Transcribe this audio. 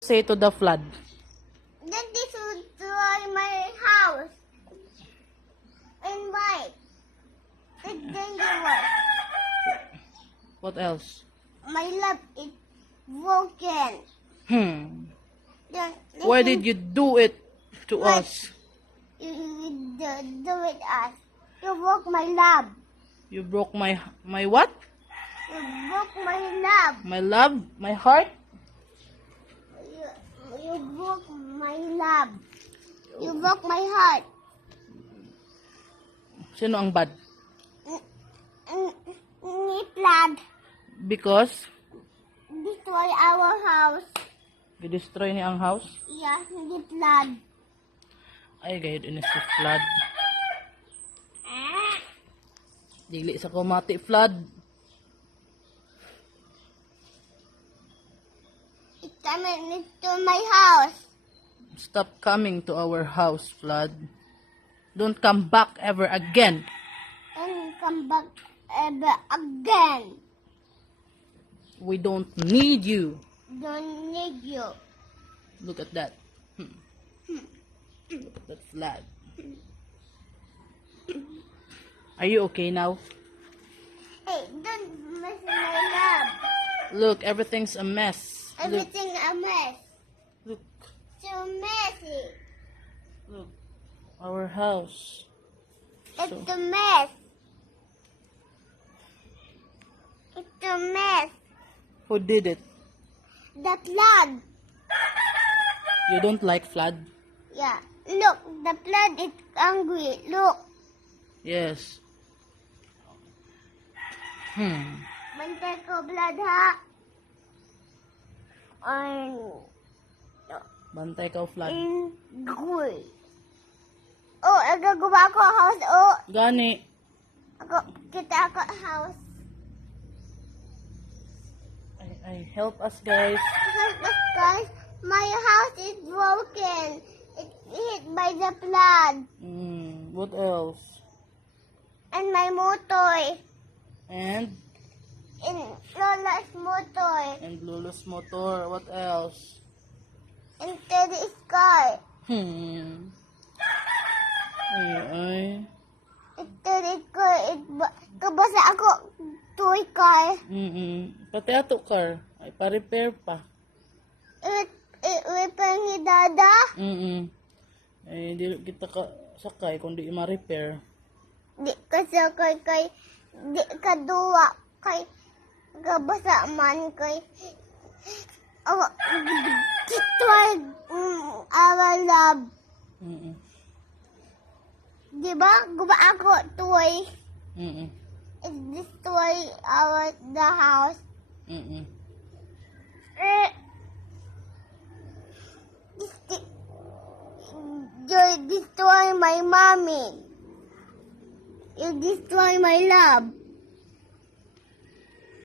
Say to the flood. Then this will destroy my house. And why? It's dangerous. What else? My love is broken. Then Why did you do it to What? us? you do it us? You broke my love. You broke my what? You broke my love. My love? My heart? You broke my love. You broke my heart. Sino ang bad? Ni flood. Because Destroy our house. gi-destroy ni ang house. Yes, ni flood. Ay, gayud ini si flood. Dili sa kumati flood. It's coming to my house. Stop coming to our house, flood. Don't come back ever again. And come back ever again. We don't need you. Don't need you. Look at that. Look at that flood. Are you okay now? Hey, don't mess my love. Look, everything's a mess. Look, Everything a mess. look, So messy. look. Our house. It's a mess. It's a mess. Who did it? The flood. You don't like flood? Yeah. Look, the flood is angry. Look. Yes. Bantay ko blood ha. Bantay ka, flood. Angry. Oh, agagawa ko house. Oh, Gani. kita ako house. Ay, help us, guys. Guys, my house is broken. It's hit by the flood. What else? And my motor. And Lola's motor. Lulu's motor. What else? And Teddy's car. Ay. And Teddy's car. Kabasa ako toy car. Pati ato car. Ay, pa-repair pa. Repair ni Dada. Ay, di kita ka sakay kung di ma-repair. Di kasi kay di kaduwa kay kabasa man kay destroy our love. Di ba? Guba ako toy. It destroy the house. You destroy my mommy. You destroy my love.